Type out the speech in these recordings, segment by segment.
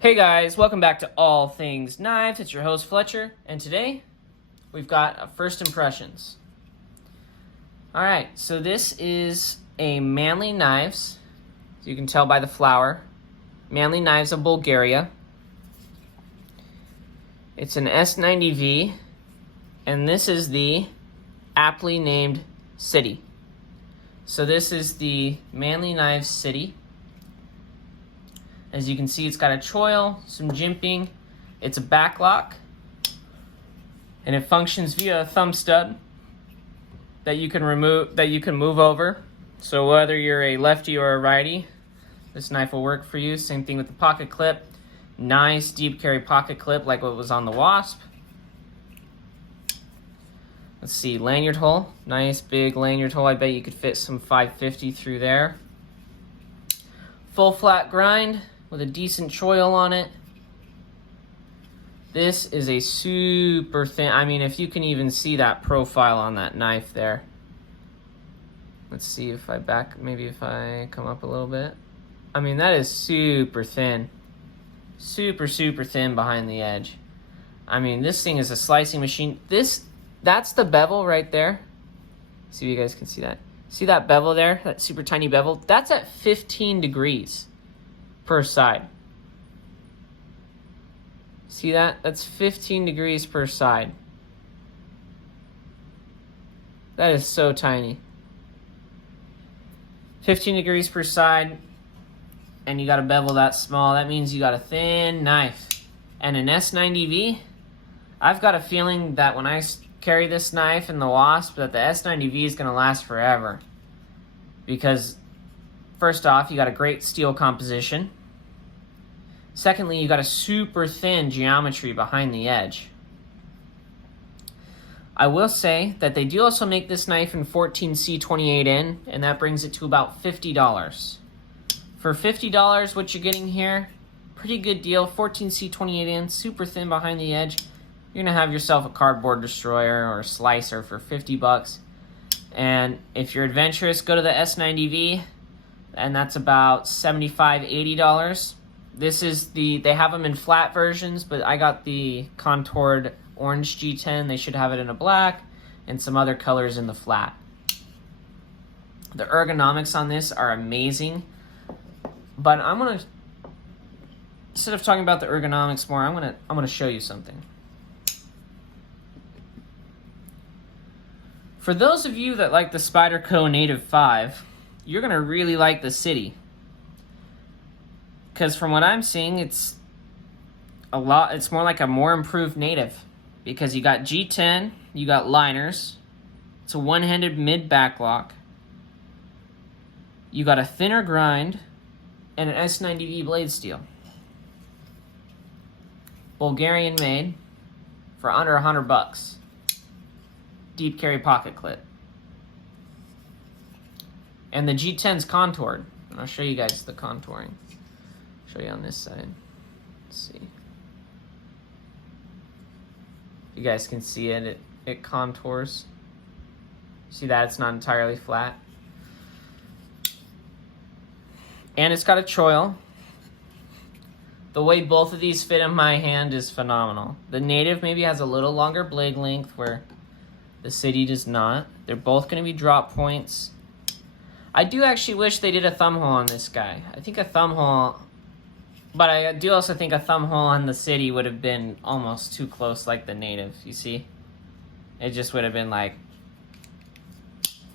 Hey guys, welcome back to All Things Knives. It's your host Fletcher, and today we've got first impressions. Alright, so this is a Manly Knives, as you can tell by the flower. Manly Knives of Bulgaria. It's an S90v, and this is the aptly named City. So this is the Manly Knives City. As you can see, it's got a choil, some jimping. It's a backlock, and it functions via a thumb stud that you can move over. So whether you're a lefty or a righty, this knife will work for you. Same thing with the pocket clip. Nice deep carry pocket clip like what was on the Wasp. Let's see, lanyard hole. Nice big lanyard hole. I bet you could fit some 550 through there. Full flat grind with a decent choil on it. This is a super thin, I mean, if you can even see that profile on that knife there. Let's see if maybe if I come up a little bit. I mean, that is super thin. Super thin behind the edge. I mean, this thing is a slicing machine. That's the bevel right there. See if you guys can see that. See that bevel there? That super tiny bevel? That's at 15 degrees per side. See that? That's 15 degrees per side. That is so tiny. 15 degrees per side, and you got a bevel that small. That means you got a thin knife. And an S90v, I've got a feeling that when I carry this knife in the Wasp, that the S90v is going to last forever. Because, first off, you got a great steel composition. Secondly, you got a super thin geometry behind the edge. I will say that they do also make this knife in 14C28N, and that brings it to about $50. For $50, what you're getting here, pretty good deal. 14C28N, super thin behind the edge. You're going to have yourself a cardboard destroyer or a slicer for 50 bucks. And if you're adventurous, go to the S90V, and that's about $75, $80. This is they have them in flat versions, but I got the contoured orange G10. They should have it in a black and some other colors in the flat. The ergonomics on this are amazing, but instead of talking about the ergonomics more, I'm gonna show you something. For those of you that like the Spyderco Native 5, you're gonna really like the City. Because from what I'm seeing, it's more like a more improved Native. Because you got G10, you got liners, it's a one-handed mid-backlock, you got a thinner grind, and an S90V blade steel. Bulgarian made for under 100 bucks. Deep carry pocket clip. And the G10's contoured. And I'll show you guys the contouring. Show you on this side. Let's see. You guys can see it contours. See that? It's not entirely flat. And it's got a choil. The way both of these fit in my hand is phenomenal. The Native maybe has a little longer blade length where the City does not. They're both going to be drop points. I do actually wish they did a thumb hole on this guy. I think a thumb hole, but I do also think a thumb hole on the City would have been almost too close like the Native, you see? It just would have been like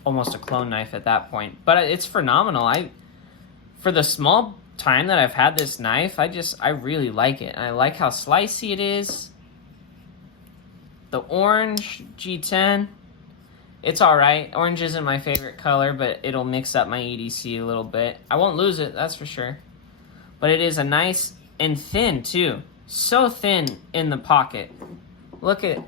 almost a clone knife at that point. But it's phenomenal. For the small time that I've had this knife, I really like it. And I like how slicey it is. The orange G10, it's alright. Orange isn't my favorite color, but it'll mix up my EDC a little bit. I won't lose it, that's for sure. But it is a nice and thin too. So thin in the pocket. Look at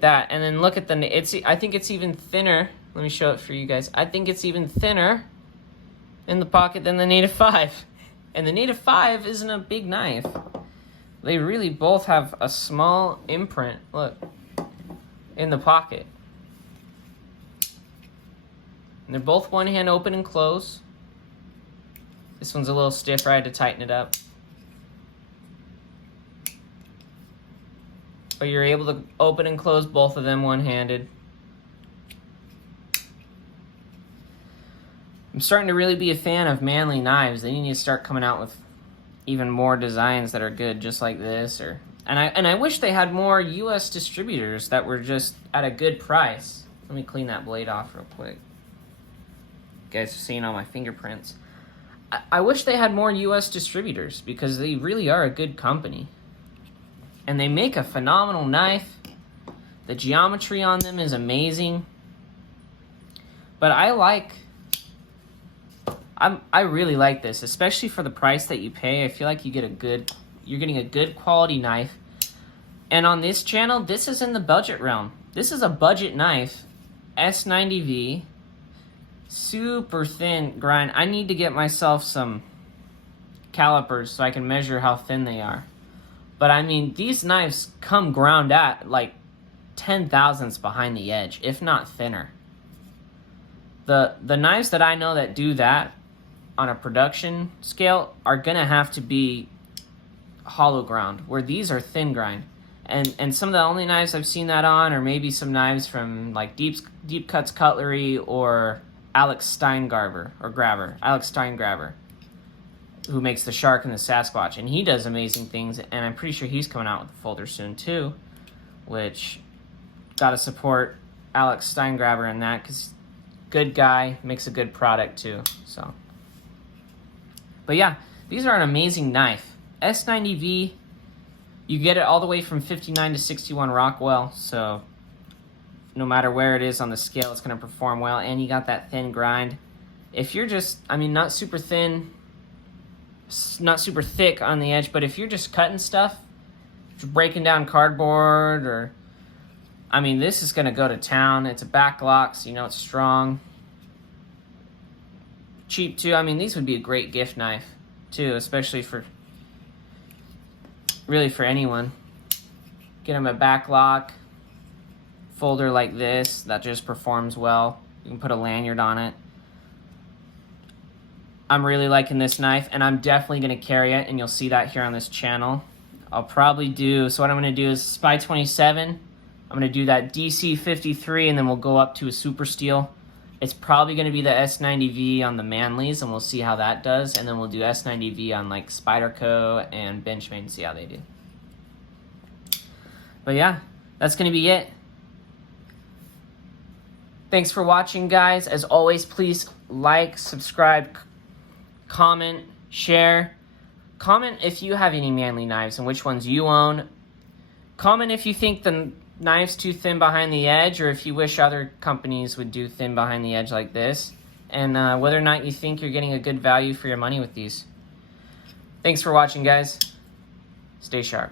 that. And then look at I think it's even thinner. Let me show it for you guys. I think it's even thinner in the pocket than the Native 5. And the Native 5 isn't a big knife. They really both have a small imprint, look, in the pocket. And they're both one hand open and close. This one's a little stiffer, I had to tighten it up. but you're able to open and close both of them one-handed. I'm starting to really be a fan of manly knives. They need to start coming out with even more designs that are good, just like this. And I wish they had more U.S. distributors that were just at a good price. Let me clean that blade off real quick. You guys are seeing all my fingerprints. I wish they had more U.S. distributors because they really are a good company. And they make a phenomenal knife. The geometry on them is amazing. But I really like this, especially for the price that you pay. I feel like you're getting a good quality knife. And on this channel, this is in the budget realm. This is a budget knife, S90v, super thin grind. I need to get myself some calipers so I can measure how thin they are. But I mean, these knives come ground at like 10 thousandths behind the edge, if not thinner. The knives that I know that do that on a production scale are gonna have to be hollow ground, where these are thin grind. And some of the only knives I've seen that on are maybe some knives from like Deep Cuts Cutlery or Alex Steingraber, who makes the Shark and the Sasquatch, and he does amazing things, and I'm pretty sure he's coming out with a folder soon too, which gotta support Alex Steingraber in that, because good guy, makes a good product too. So, but yeah, these are an amazing knife. S90V, you get it all the way from 59 to 61 Rockwell, so no matter where it is on the scale, it's going to perform well, and you got that thin grind. If you're just, I mean, not super thin, not super thick on the edge, but if you're just cutting stuff, just breaking down cardboard, or, I mean, this is going to go to town. It's a backlock, so you know it's strong. Cheap, too. I mean, these would be a great gift knife, too, especially for, really for anyone. Get them a backlock folder like this that just performs well. You can put a lanyard on it. I'm really liking this knife, and I'm definitely going to carry it, and you'll see that here on this channel. I'll probably do, so what I'm going to do is Spy 27. I'm going to do that DC 53, and then we'll go up to a Super Steel. It's probably going to be the S90V on the Manleys, and we'll see how that does, and then we'll do S90V on like Spyderco and Benchmade and see how they do. But yeah, that's going to be it. Thanks for watching, guys. As always, please like, subscribe, comment, share. Comment if you have any Manly knives and which ones you own. Comment if you think the knife's too thin behind the edge, or if you wish other companies would do thin behind the edge like this. And whether or not you think you're getting a good value for your money with these. Thanks for watching, guys. Stay sharp.